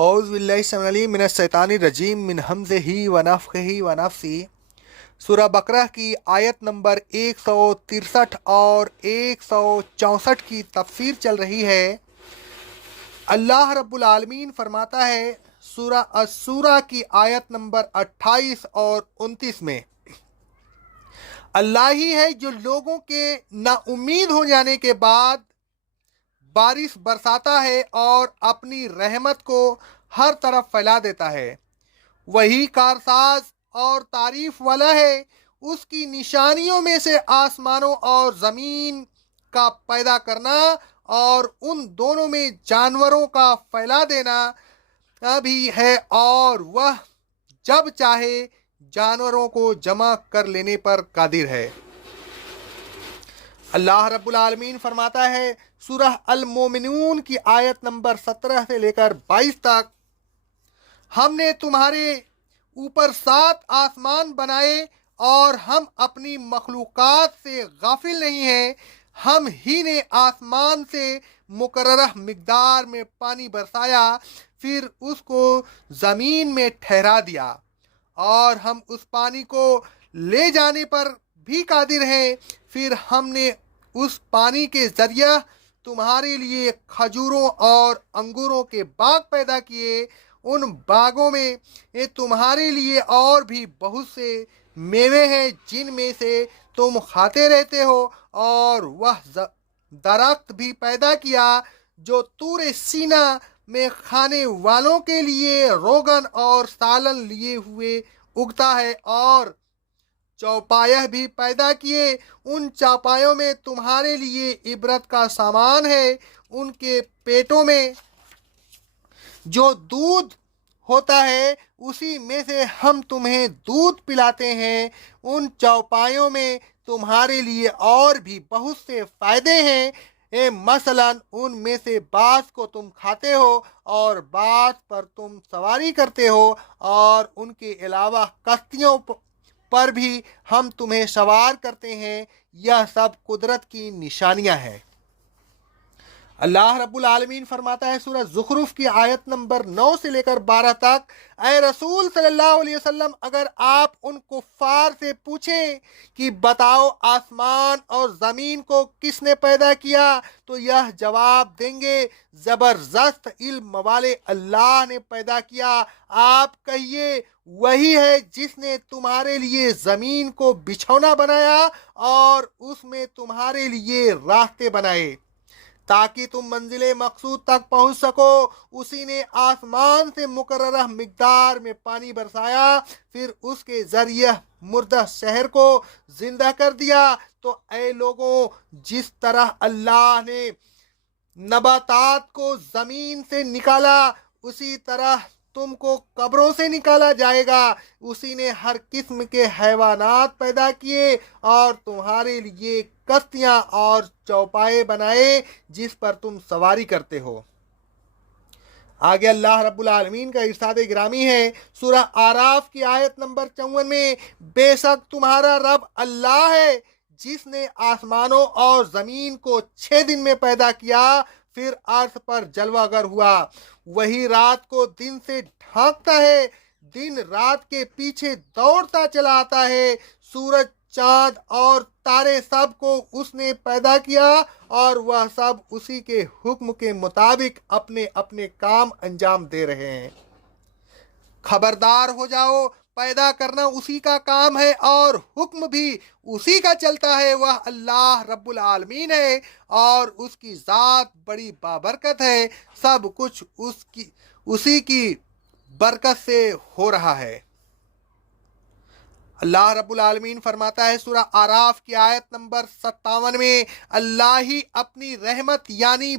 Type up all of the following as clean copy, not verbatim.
اعوذ باللہ السمیع العلیم من الشیطان الرجیم من حمزہ ونفخہ ونفثہ۔ سورہ بقرہ کی آیت نمبر 163 اور 164 کی تفسیر چل رہی ہے۔ اللہ رب العالمین فرماتا ہے سورہ السورہ کی آیت نمبر 28 اور 29 میں، اللہ ہی ہے جو لوگوں کے نا امید ہو جانے کے بعد بارش برساتا ہے اور اپنی رحمت کو ہر طرف پھیلا دیتا ہے۔ وہی کارساز اور تعریف والا ہے۔ اس کی نشانیوں میں سے آسمانوں اور زمین کا پیدا کرنا اور ان دونوں میں جانوروں کا پھیلا دینا بھی ہے، اور وہ جب چاہے جانوروں کو جمع کر لینے پر قادر ہے۔ اللہ رب العالمین فرماتا ہے سورہ المومنون کی آیت نمبر 17 سے لے کر 22 تک، ہم نے تمہارے اوپر 7 آسمان بنائے اور ہم اپنی مخلوقات سے غافل نہیں ہیں۔ ہم ہی نے آسمان سے مقررہ مقدار میں پانی برسایا، پھر اس کو زمین میں ٹھہرا دیا، اور ہم اس پانی کو لے جانے پر بھی قادر ہیں۔ پھر ہم نے اس پانی کے ذریعہ تمہارے لیے کھجوروں اور انگوروں کے باغ پیدا کیے۔ ان باغوں میں تمہارے لیے اور بھی بہت سے میوے ہیں جن میں سے تم کھاتے رہتے ہو، اور وہ درخت بھی پیدا کیا جو طور سینا میں کھانے والوں کے لیے روغن اور سالن لیے ہوئے اگتا ہے، اور چوپایہ بھی پیدا کیے۔ ان چوپایوں میں تمہارے لیے عبرت کا سامان ہے۔ ان کے پیٹوں میں جو دودھ ہوتا ہے اسی میں سے ہم تمہیں دودھ پلاتے ہیں۔ ان چوپایوں میں تمہارے لیے اور بھی بہت سے فائدے ہیں، مثلا ان میں سے بعض کو تم کھاتے ہو اور بعض پر تم سواری کرتے ہو، اور ان کے علاوہ کشتیوں پر بھی ہم تمہیں سوار کرتے ہیں۔ یہ سب قدرت کی نشانیاں ہیں۔ اللہ رب العالمین فرماتا ہے سورہ زخرف کی آیت نمبر 9 سے لے کر 12 تک، اے رسول صلی اللہ علیہ وسلم، اگر آپ ان کفار سے پوچھیں کہ بتاؤ آسمان اور زمین کو کس نے پیدا کیا، تو یہ جواب دیں گے زبردست علم والے اللہ نے پیدا کیا۔ آپ کہیے وہی ہے جس نے تمہارے لیے زمین کو بچھونا بنایا اور اس میں تمہارے لیے راستے بنائے تاکہ تم منزل مقصود تک پہنچ سکو۔ اسی نے آسمان سے مقررہ مقدار میں پانی برسایا، پھر اس کے ذریعے مردہ شہر کو زندہ کر دیا۔ تو اے لوگوں، جس طرح اللہ نے نباتات کو زمین سے نکالا، اسی طرح تم کو قبروں سے نکالا جائے گا۔ اسی نے ہر قسم کے حیوانات پیدا کیے اور تمہارے لیے کشتیاں اور چوپائے بنائے جس پر تم سواری کرتے ہو۔ آگے اللہ رب العالمین کا ارشاد گرامی ہے سورہ آراف کی آیت نمبر 54 میں، بے شک تمہارا رب اللہ ہے جس نے آسمانوں اور زمین کو 6 دن میں پیدا کیا، پھر عرش پر جلوہ گر ہوا۔ وہی رات کو دن سے ڈھانکتا ہے، دن رات کے پیچھے دوڑتا چلا آتا ہے۔ سورج، چاند اور تارے سب کو اس نے پیدا کیا، اور وہ سب اسی کے حکم کے مطابق اپنے اپنے کام انجام دے رہے ہیں۔ خبردار ہو جاؤ، پیدا کرنا اسی کا کام ہے اور حکم بھی اسی کا چلتا ہے۔ وہ اللہ رب العالمین ہے اور اس کی ذات بڑی بابرکت ہے۔ سب کچھ اسی کی برکت سے ہو رہا ہے۔ اللہ رب العالمین فرماتا ہے سورہ آراف کی آیت نمبر 57 میں، اللہ ہی اپنی رحمت یعنی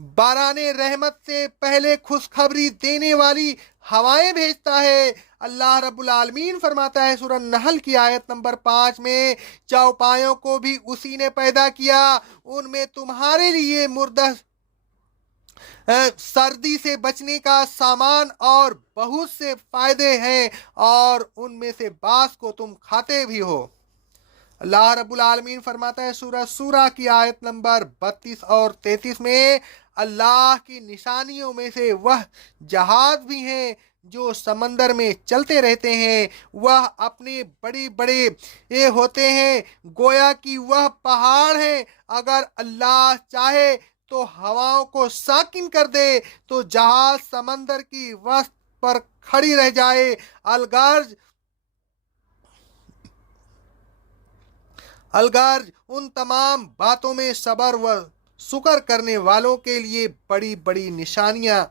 باران رحمت سے پہلے خوشخبری دینے والی ہوائیں بھیجتا ہے۔ اللہ رب العالمین فرماتا ہے سورہ نحل کی آیت نمبر 5 میں، چوپایوں کو بھی اسی نے پیدا کیا، ان میں تمہارے لیے مردہ سردی سے بچنے کا سامان اور بہت سے فائدے ہیں، اور ان میں سے بعض کو تم کھاتے بھی ہو۔ اللہ رب العالمین فرماتا ہے سورہ سورہ کی آیت نمبر 32 اور 33 میں، اللہ کی نشانیوں میں سے وہ جہاز بھی ہیں جو سمندر میں چلتے رہتے ہیں، وہ اپنے بڑے بڑے یہ ہوتے ہیں گویا کہ وہ پہاڑ ہیں، اگر اللہ چاہے تو ہواؤں کو ساکن کر دے تو جہاز سمندر کی وسط پر کھڑی رہ جائے۔ الغرض ان تمام باتوں میں صبر و شکر کرنے والوں کے لیے بڑی بڑی نشانیاں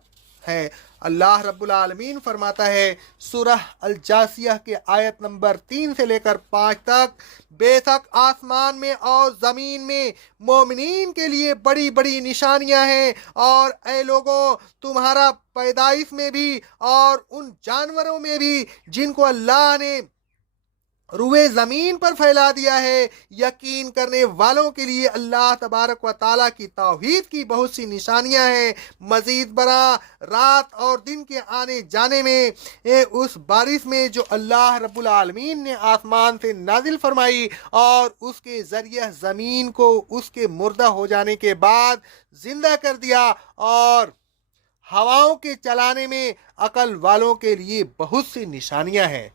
ہیں۔ اللہ رب العالمین فرماتا ہے سورہ الجاثیہ کے آیت نمبر 3 سے لے کر 5 تک، بے شک آسمان میں اور زمین میں مومنین کے لیے بڑی بڑی نشانیاں ہیں، اور اے لوگوں تمہارا پیدائش میں بھی اور ان جانوروں میں بھی جن کو اللہ نے روئے زمین پر پھیلا دیا ہے، یقین کرنے والوں کے لیے اللہ تبارک و تعالیٰ کی توحید کی بہت سی نشانیاں ہیں۔ مزید برآں رات اور دن کے آنے جانے میں، اس بارش میں جو اللہ رب العالمین نے آسمان سے نازل فرمائی اور اس کے ذریعہ زمین کو اس کے مردہ ہو جانے کے بعد زندہ کر دیا، اور ہواؤں کے چلانے میں عقل والوں کے لیے بہت سی نشانیاں ہیں۔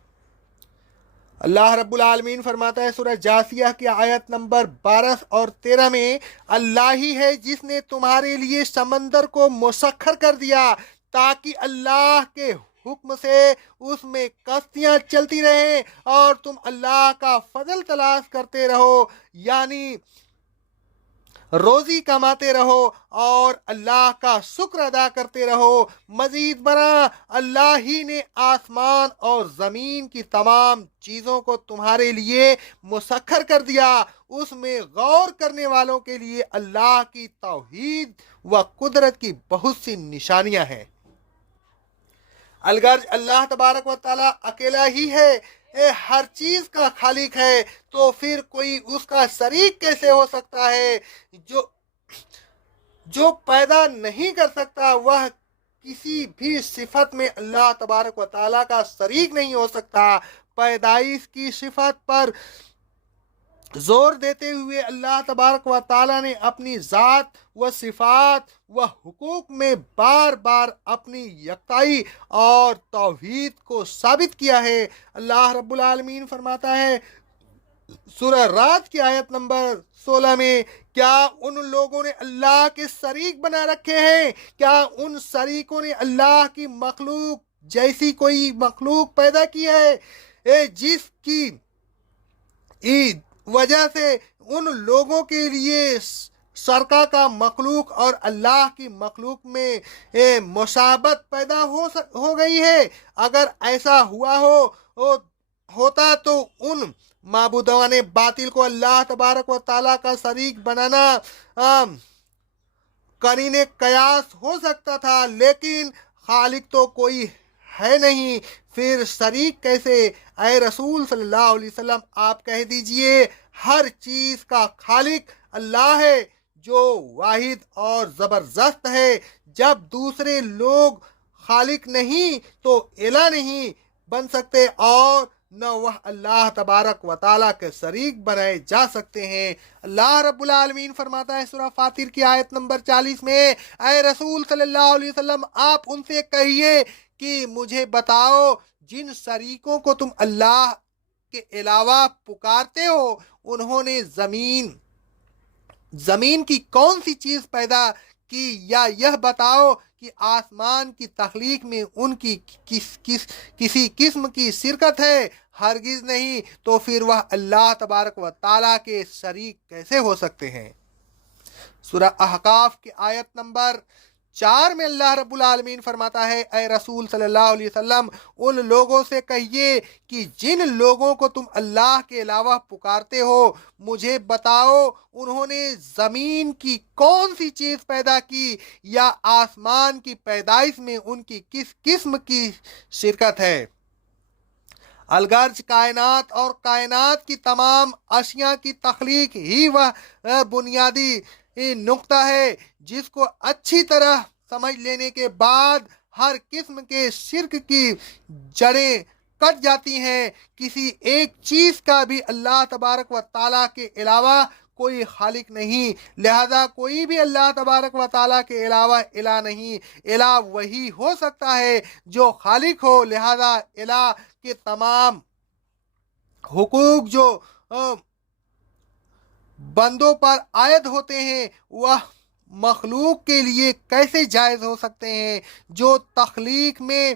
اللہ رب العالمین فرماتا ہے سورہ جاثیہ کی آیت نمبر 12 اور 13 میں، اللہ ہی ہے جس نے تمہارے لیے سمندر کو مسخر کر دیا تاکہ اللہ کے حکم سے اس میں کشتیاں چلتی رہیں اور تم اللہ کا فضل تلاش کرتے رہو، یعنی روزی کماتے رہو اور اللہ کا شکر ادا کرتے رہو۔ مزید برآں اللہ ہی نے آسمان اور زمین کی تمام چیزوں کو تمہارے لیے مسخر کر دیا، اس میں غور کرنے والوں کے لیے اللہ کی توحید و قدرت کی بہت سی نشانیاں ہیں۔ الغرض اللہ تبارک و تعالیٰ اکیلا ہی ہے، ہر چیز کا خالق ہے، تو پھر کوئی اس کا شریک کیسے ہو سکتا ہے؟ جو پیدا نہیں کر سکتا وہ کسی بھی صفت میں اللہ تبارک و تعالیٰ کا شریک نہیں ہو سکتا۔ پیدائش کی صفت پر زور دیتے ہوئے اللہ تبارک و تعالیٰ نے اپنی ذات و صفات و حقوق میں بار بار اپنی یکتائی اور توحید کو ثابت کیا ہے۔ اللہ رب العالمین فرماتا ہے سورہ رات کی آیت نمبر 16 میں، کیا ان لوگوں نے اللہ کے شریک بنا رکھے ہیں؟ کیا ان شریکوں نے اللہ کی مخلوق جیسی کوئی مخلوق پیدا کی ہے جس کی وجہ سے ان لوگوں کے لیے شرکا کا مخلوق اور اللہ کی مخلوق میں مشابہت پیدا ہو گئی ہے؟ اگر ایسا ہوتا تو ان معبودان باطل کو اللہ تبارک و تعالیٰ کا شریک بنانا قرین قیاس ہو سکتا تھا، لیکن خالق تو کوئی ہے نہیں، پھر شریک کیسے؟ اے رسول صلی اللہ علیہ وسلم آپ کہہ دیجئے ہر چیز کا خالق اللہ ہے جو واحد اور زبردست ہے۔ جب دوسرے لوگ خالق نہیں تو الہ نہیں بن سکتے، اور نہ وہ اللہ تبارک و تعالیٰ کے شریک بنائے جا سکتے ہیں۔ اللہ رب العالمین فرماتا ہے سورہ فاطر کی آیت نمبر 40 میں، اے رسول صلی اللہ علیہ وسلم آپ ان سے کہیے کہ مجھے بتاؤ جن شریکوں کو تم اللہ کے علاوہ پکارتے ہو انہوں نے زمین کی کون سی چیز پیدا کی، یا یہ بتاؤ کہ آسمان کی تخلیق میں ان کی کسی قسم کی شرکت ہے؟ ہرگز نہیں، تو پھر وہ اللہ تبارک و تعالیٰ کے شریک کیسے ہو سکتے ہیں؟ سورہ احقاف کی آیت نمبر 4 میں اللہ رب العالمین فرماتا ہے، اے رسول صلی اللہ علیہ وسلم ان لوگوں سے کہیے کہ جن لوگوں کو تم اللہ کے علاوہ پکارتے ہو مجھے بتاؤ انہوں نے زمین کی کون سی چیز پیدا کی، یا آسمان کی پیدائش میں ان کی کس قسم کی شرکت ہے؟ الغرض کائنات اور کائنات کی تمام اشیاء کی تخلیق ہی وہ بنیادی نقطہ ہے جس کو اچھی طرح سمجھ لینے کے بعد ہر قسم کے شرک کی جڑیں کٹ جاتی ہیں۔ کسی ایک چیز کا بھی اللہ تبارک و تعالیٰ کے علاوہ کوئی خالق نہیں، لہذا کوئی بھی اللہ تبارک و تعالیٰ کے علاوہ الہ نہیں۔ الہ وہی ہو سکتا ہے جو خالق ہو، لہذا الہ کے تمام حقوق جو بندوں پر عائد ہوتے ہیں وہ مخلوق کے لیے کیسے جائز ہو سکتے ہیں؟ جو تخلیق میں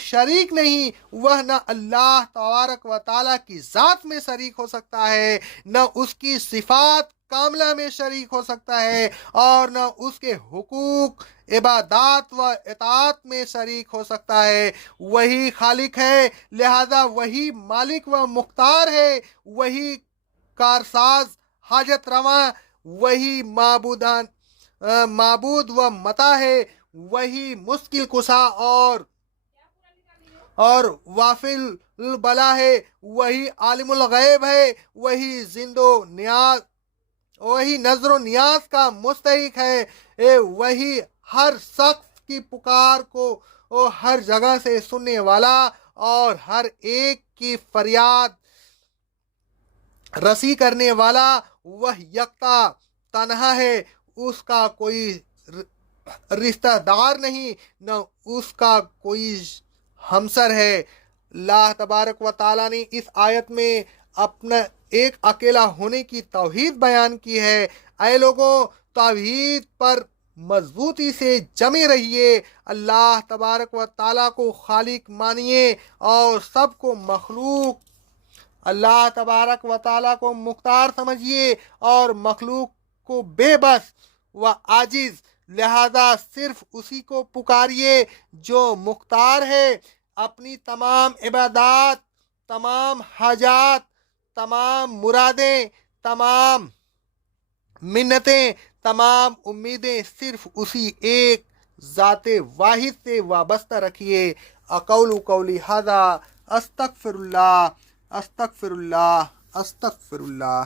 شریک نہیں وہ نہ اللہ تبارک و تعالیٰ کی ذات میں شریک ہو سکتا ہے، نہ اس کی صفات کاملہ میں شریک ہو سکتا ہے، اور نہ اس کے حقوق عبادات و اطاعت میں شریک ہو سکتا ہے۔ وہی خالق ہے، لہذا وہی مالک و مختار ہے، وہی کارساز حاجت رواں، وہی معبود و متا ہے، وہی مشکل کشا اور وافل البلا ہے، وہی عالم الغیب ہے، وہی نظر و نیاز کا مستحق ہے، وہی ہر شخص کی پکار کو ہر جگہ سے سننے والا اور ہر ایک کی فریاد رسی کرنے والا۔ وہ یکتا تنہا ہے، اس کا کوئی رشتہ دار نہیں، نہ اس کا کوئی ہمسر ہے۔ اللہ تبارک و تعالیٰ نے اس آیت میں اپنا ایک اکیلا ہونے کی توحید بیان کی ہے۔ اے لوگوں، توحید پر مضبوطی سے جمے رہیے، اللہ تبارک و تعالیٰ کو خالق مانیے اور سب کو مخلوق اللہ تبارک و تعالیٰ کو مختار سمجھیے اور مخلوق کو بے بس و عاجز، لہذا صرف اسی کو پکاریے جو مختار ہے۔ اپنی تمام عبادات، تمام حاجات، تمام مرادیں، تمام منتیں، تمام امیدیں صرف اسی ایک ذات واحد سے وابستہ رکھیے۔ اقول قولی ھذا استغفر اللہ استغفر اللہ استغفر اللہ۔